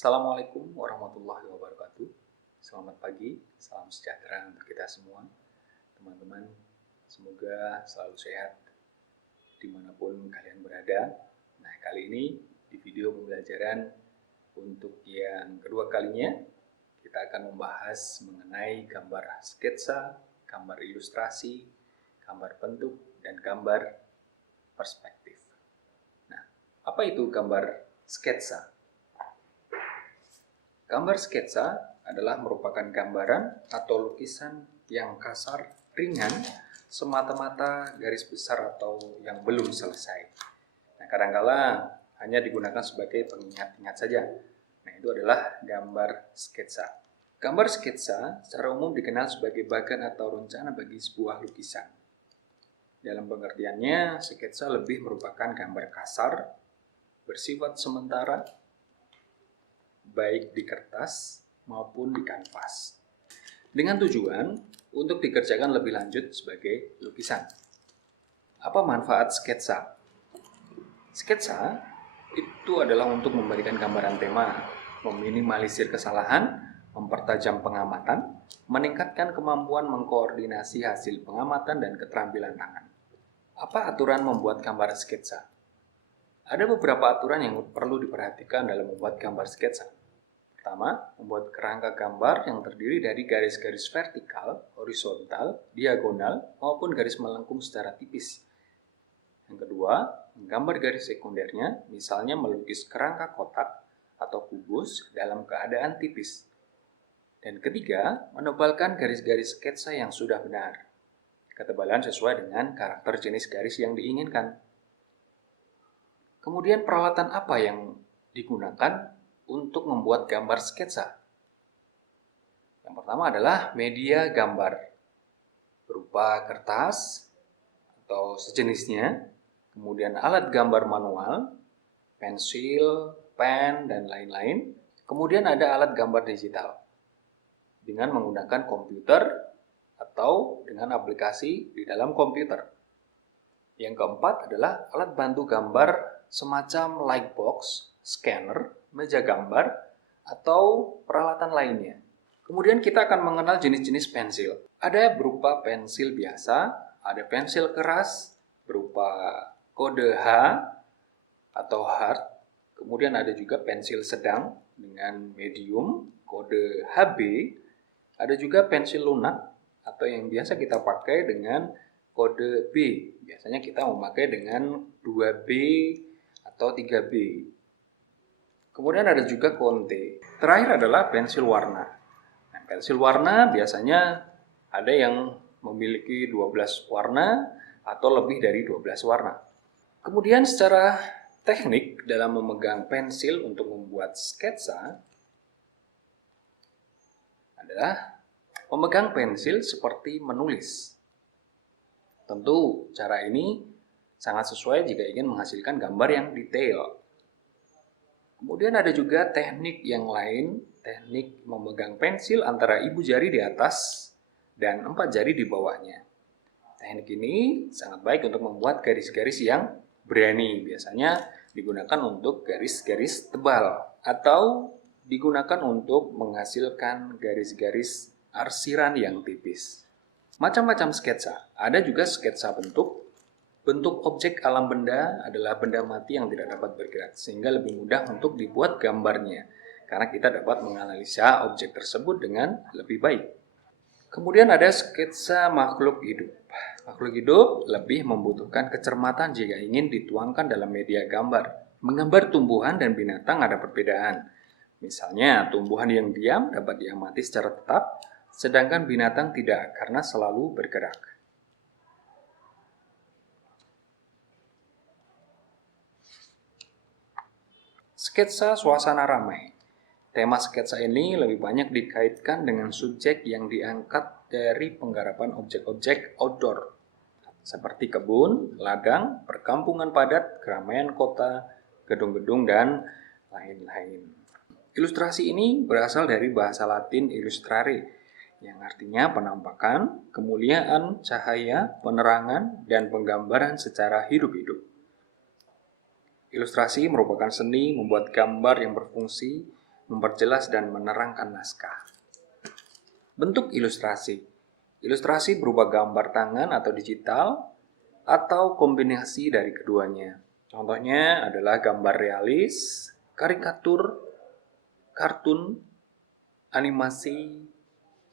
Assalamualaikum warahmatullahi wabarakatuh. Selamat pagi, salam sejahtera untuk kita semua. Teman-teman, semoga selalu sehat dimanapun kalian berada. Nah, kali ini di video pembelajaran untuk yang kedua kalinya, kita akan membahas mengenai gambar sketsa, gambar ilustrasi, gambar bentuk, dan gambar perspektif. Nah, apa itu gambar sketsa? Gambar sketsa adalah merupakan gambaran atau lukisan yang kasar, ringan, semata-mata garis besar atau yang belum selesai. Nah, kadangkala hanya digunakan sebagai pengingat-ingat saja. Nah, itu adalah gambar sketsa. Gambar sketsa secara umum dikenal sebagai bagan atau rencana bagi sebuah lukisan. Dalam pengertiannya, sketsa lebih merupakan gambar kasar, bersifat sementara, baik di kertas maupun di kanvas, dengan tujuan untuk dikerjakan lebih lanjut sebagai lukisan. Apa manfaat sketsa? Sketsa itu adalah untuk memberikan gambaran tema, meminimalisir kesalahan, mempertajam pengamatan, meningkatkan kemampuan mengkoordinasi hasil pengamatan dan keterampilan tangan. Apa aturan membuat gambar sketsa? Ada beberapa aturan yang perlu diperhatikan dalam membuat gambar sketsa. Pertama, membuat kerangka gambar yang terdiri dari garis-garis vertikal, horizontal, diagonal, maupun garis melengkung secara tipis. Yang kedua, menggambar garis sekundernya, misalnya melukis kerangka kotak atau kubus dalam keadaan tipis. Dan ketiga, menebalkan garis-garis sketsa yang sudah benar. Ketebalan sesuai dengan karakter jenis garis yang diinginkan. Kemudian peralatan apa yang digunakan untuk membuat gambar sketsa? Yang pertama adalah media gambar berupa kertas atau sejenisnya, kemudian alat gambar manual, pensil, pen, dan lain-lain. Kemudian ada alat gambar digital dengan menggunakan komputer atau dengan aplikasi di dalam komputer. Yang keempat adalah alat bantu gambar semacam lightbox, scanner, meja gambar, atau peralatan lainnya. Kemudian kita akan mengenal jenis-jenis pensil. Ada berupa pensil biasa, ada pensil keras berupa kode H atau hard. Kemudian ada juga pensil sedang dengan medium, kode HB. Ada juga pensil lunak atau yang biasa kita pakai dengan kode B. Biasanya kita memakai dengan 2B atau 3B. Kemudian ada juga konte. Terakhir adalah pensil warna. Nah, pensil warna biasanya ada yang memiliki 12 warna atau lebih dari 12 warna. Kemudian secara teknik dalam memegang pensil untuk membuat sketsa adalah memegang pensil seperti menulis. Tentu cara ini sangat sesuai jika ingin menghasilkan gambar yang detail. Kemudian ada juga teknik yang lain, teknik memegang pensil antara ibu jari di atas dan 4 jari di bawahnya. Teknik ini sangat baik untuk membuat garis-garis yang berani. Biasanya digunakan untuk garis-garis tebal atau digunakan untuk menghasilkan garis-garis arsiran yang tipis. Macam-macam sketsa. Ada juga sketsa bentuk. Bentuk objek alam benda adalah benda mati yang tidak dapat bergerak, sehingga lebih mudah untuk dibuat gambarnya, karena kita dapat menganalisa objek tersebut dengan lebih baik. Kemudian ada sketsa makhluk hidup. Makhluk hidup lebih membutuhkan kecermatan jika ingin dituangkan dalam media gambar. Menggambar tumbuhan dan binatang ada perbedaan. Misalnya, tumbuhan yang diam dapat diamati secara tetap, sedangkan binatang tidak karena selalu bergerak. Sketsa suasana ramai. Tema sketsa ini lebih banyak dikaitkan dengan subjek yang diangkat dari penggarapan objek-objek outdoor, seperti kebun, ladang, perkampungan padat, keramaian kota, gedung-gedung, dan lain-lain. Ilustrasi ini berasal dari bahasa Latin illustrare, yang artinya penampakan, kemuliaan, cahaya, penerangan, dan penggambaran secara hidup-hidup. Ilustrasi merupakan seni membuat gambar yang berfungsi memperjelas dan menerangkan naskah. Bentuk ilustrasi. Ilustrasi berupa gambar tangan atau digital atau kombinasi dari keduanya. Contohnya adalah gambar realis, karikatur, kartun, animasi,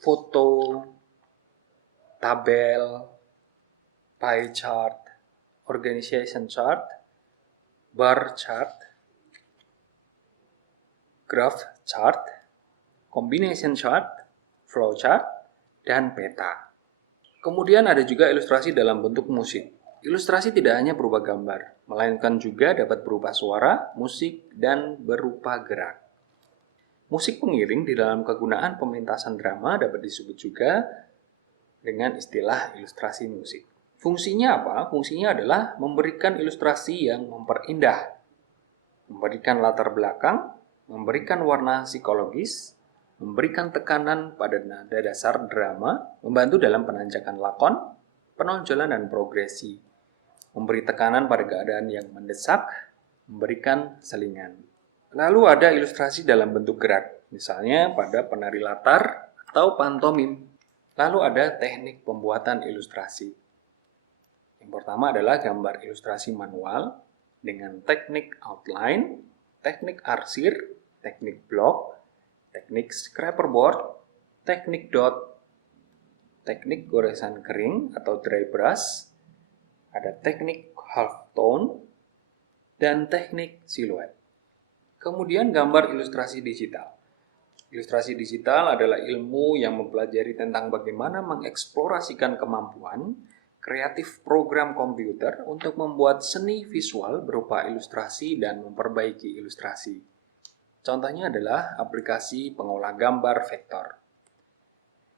foto, tabel, pie chart, organization chart, bar chart, graph chart, combination chart, flowchart, dan peta. Kemudian ada juga ilustrasi dalam bentuk musik. Ilustrasi tidak hanya berupa gambar, melainkan juga dapat berupa suara, musik, dan berupa gerak. Musik pengiring di dalam kegunaan pementasan drama dapat disebut juga dengan istilah ilustrasi musik. Fungsinya apa? Fungsinya adalah memberikan ilustrasi yang memperindah, memberikan latar belakang, memberikan warna psikologis, memberikan tekanan pada nada dasar drama, membantu dalam penanjakan lakon, penonjolan dan progresi, memberi tekanan pada keadaan yang mendesak, memberikan selingan. Lalu ada ilustrasi dalam bentuk gerak, misalnya pada penari latar atau pantomim. Lalu ada teknik pembuatan ilustrasi. Yang pertama adalah gambar ilustrasi manual dengan teknik outline, teknik arsir, teknik block, teknik scraperboard, teknik dot, teknik goresan kering atau dry brush, ada teknik halftone, dan teknik siluet. Kemudian gambar ilustrasi digital. Ilustrasi digital adalah ilmu yang mempelajari tentang bagaimana mengeksplorasikan kemampuan kreatif program komputer untuk membuat seni visual berupa ilustrasi dan memperbaiki ilustrasi. Contohnya adalah aplikasi pengolah gambar vektor,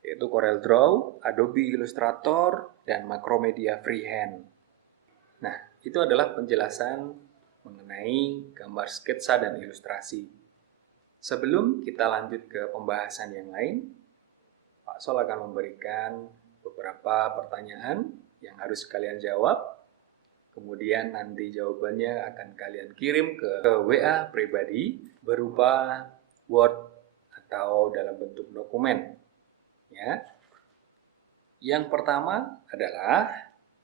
yaitu CorelDRAW, Adobe Illustrator, dan Macromedia Freehand. Nah, itu adalah penjelasan mengenai gambar sketsa dan ilustrasi. Sebelum kita lanjut ke pembahasan yang lain, Pak Sol akan memberikan beberapa pertanyaan yang harus kalian jawab. Kemudian nanti jawabannya akan kalian kirim ke WA pribadi berupa Word atau dalam bentuk dokumen. Ya. Yang pertama adalah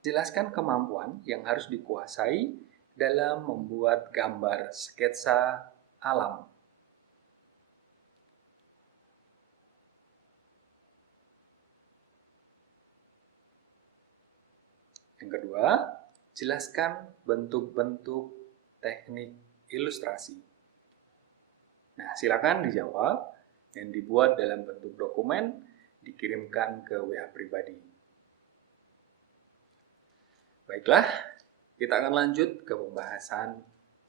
jelaskan kemampuan yang harus dikuasai dalam membuat gambar sketsa alam. Yang kedua, jelaskan bentuk-bentuk teknik ilustrasi. Nah, silakan dijawab dan dibuat dalam bentuk dokumen, dikirimkan ke WA pribadi. Baiklah, kita akan lanjut ke pembahasan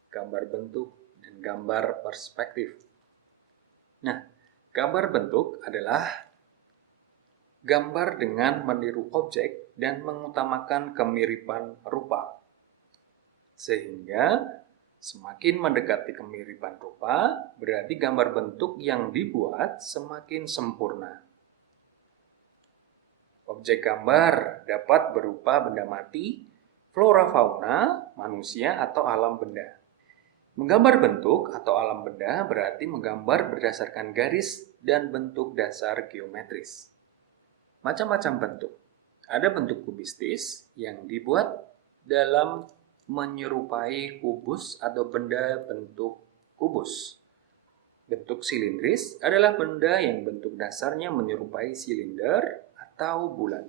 gambar bentuk dan gambar perspektif. Nah, gambar bentuk adalah gambar dengan meniru objek dan mengutamakan kemiripan rupa. Sehingga semakin mendekati kemiripan rupa, berarti gambar bentuk yang dibuat semakin sempurna. Objek gambar dapat berupa benda mati, flora fauna, manusia, atau alam benda. Menggambar bentuk atau alam benda berarti menggambar berdasarkan garis dan bentuk dasar geometris. Macam-macam bentuk. Ada bentuk kubistis yang dibuat dalam menyerupai kubus atau benda bentuk kubus. Bentuk silindris adalah benda yang bentuk dasarnya menyerupai silinder atau bulat.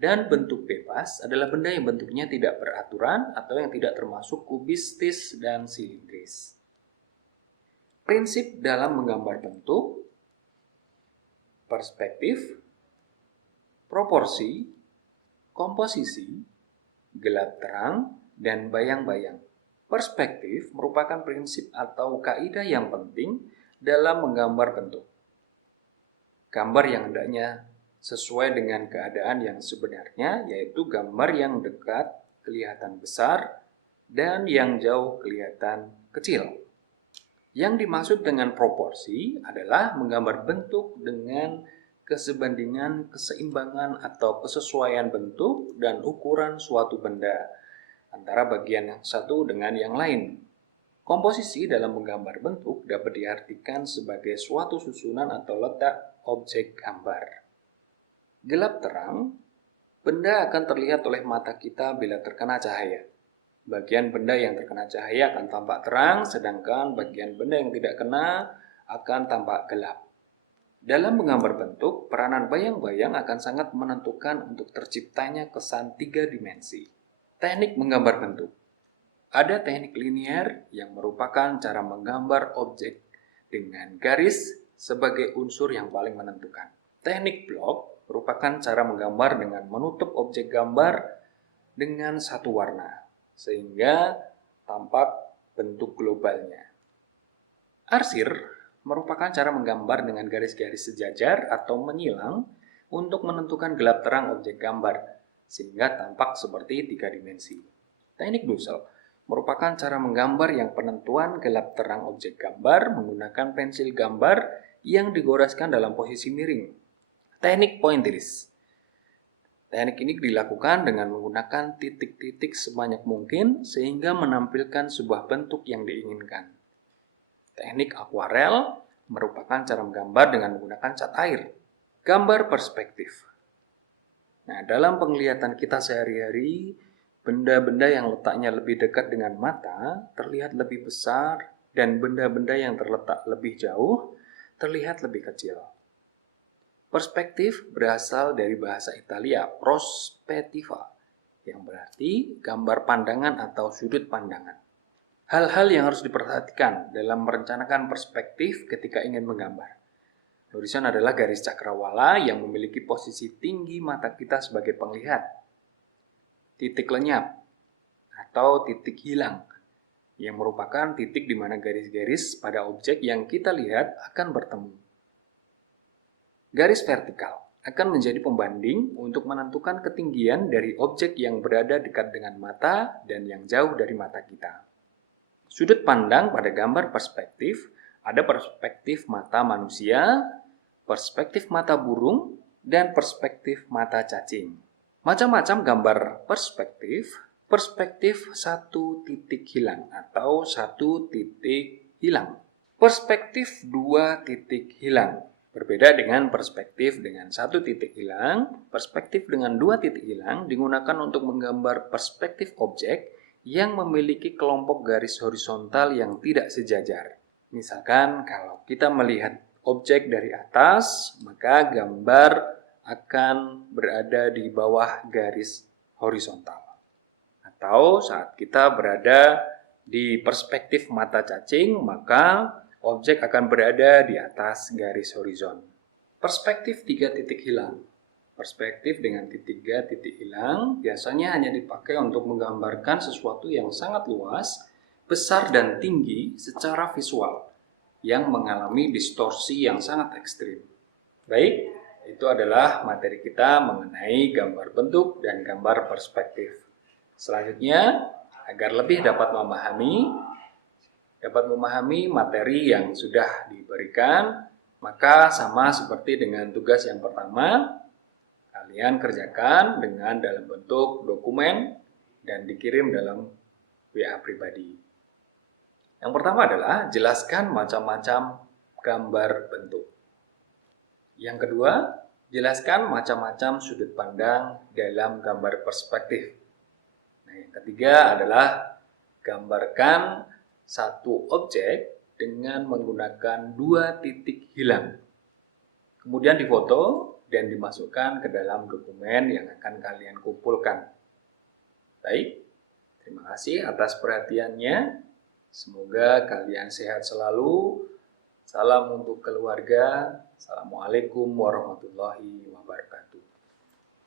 Dan bentuk bebas adalah benda yang bentuknya tidak beraturan atau yang tidak termasuk kubistis dan silindris. Prinsip dalam menggambar bentuk, perspektif, proporsi, komposisi, gelap terang, dan bayang-bayang. Perspektif merupakan prinsip atau kaidah yang penting dalam menggambar bentuk. Gambar yang hendaknya sesuai dengan keadaan yang sebenarnya, yaitu gambar yang dekat kelihatan besar dan yang jauh kelihatan kecil. Yang dimaksud dengan proporsi adalah menggambar bentuk dengan kesebandingan, keseimbangan, atau kesesuaian bentuk dan ukuran suatu benda antara bagian yang satu dengan yang lain. Komposisi dalam menggambar bentuk dapat diartikan sebagai suatu susunan atau letak objek gambar. Gelap terang, benda akan terlihat oleh mata kita bila terkena cahaya. Bagian benda yang terkena cahaya akan tampak terang, sedangkan bagian benda yang tidak kena akan tampak gelap. Dalam menggambar bentuk, peranan bayang-bayang akan sangat menentukan untuk terciptanya kesan 3 dimensi. Teknik menggambar bentuk. Ada teknik linear yang merupakan cara menggambar objek dengan garis sebagai unsur yang paling menentukan. Teknik blok merupakan cara menggambar dengan menutup objek gambar dengan satu warna, sehingga tampak bentuk globalnya. Arsir merupakan cara menggambar dengan garis-garis sejajar atau menyilang untuk menentukan gelap terang objek gambar, sehingga tampak seperti 3 dimensi. Teknik Dussel merupakan cara menggambar yang penentuan gelap terang objek gambar menggunakan pensil gambar yang digoreskan dalam posisi miring. Teknik pointillis. Teknik ini dilakukan dengan menggunakan titik-titik sebanyak mungkin sehingga menampilkan sebuah bentuk yang diinginkan. Teknik akuarel merupakan cara menggambar dengan menggunakan cat air. Gambar perspektif. Nah, dalam penglihatan kita sehari-hari, benda-benda yang letaknya lebih dekat dengan mata terlihat lebih besar dan benda-benda yang terletak lebih jauh terlihat lebih kecil. Perspektif berasal dari bahasa Italia prospettiva, yang berarti gambar pandangan atau sudut pandangan. Hal-hal yang harus diperhatikan dalam merencanakan perspektif ketika ingin menggambar. Horizon adalah garis cakrawala yang memiliki posisi tinggi mata kita sebagai penglihat. Titik lenyap atau titik hilang yang merupakan titik di mana garis-garis pada objek yang kita lihat akan bertemu. Garis vertikal akan menjadi pembanding untuk menentukan ketinggian dari objek yang berada dekat dengan mata dan yang jauh dari mata kita. Sudut pandang pada gambar perspektif ada perspektif mata manusia, perspektif mata burung, dan perspektif mata cacing. Macam-macam gambar perspektif satu titik hilang atau satu titik hilang. Perspektif 2 titik hilang. Berbeda dengan perspektif dengan 1 titik hilang, perspektif dengan 2 titik hilang digunakan untuk menggambar perspektif objek yang memiliki kelompok garis horizontal yang tidak sejajar. Misalkan kalau kita melihat objek dari atas, maka gambar akan berada di bawah garis horizontal. Atau saat kita berada di perspektif mata cacing, maka objek akan berada di atas garis horizon. Perspektif 3 titik hilang. Perspektif dengan 3 titik hilang biasanya hanya dipakai untuk menggambarkan sesuatu yang sangat luas, besar dan tinggi secara visual, yang mengalami distorsi yang sangat ekstrim. Baik, itu adalah materi kita mengenai gambar bentuk dan gambar perspektif. Selanjutnya, agar lebih dapat memahami materi yang sudah diberikan, maka sama seperti dengan tugas yang pertama, kalian kerjakan dengan dalam bentuk dokumen dan dikirim dalam WA pribadi. Yang pertama adalah jelaskan macam-macam gambar bentuk. Yang kedua, jelaskan macam-macam sudut pandang dalam gambar perspektif. Nah, yang ketiga adalah gambarkan satu objek dengan menggunakan 2 titik hilang. Kemudian difoto dan dimasukkan ke dalam dokumen yang akan kalian kumpulkan. Baik, terima kasih atas perhatiannya. Semoga kalian sehat selalu. Salam untuk keluarga. Assalamualaikum warahmatullahi wabarakatuh.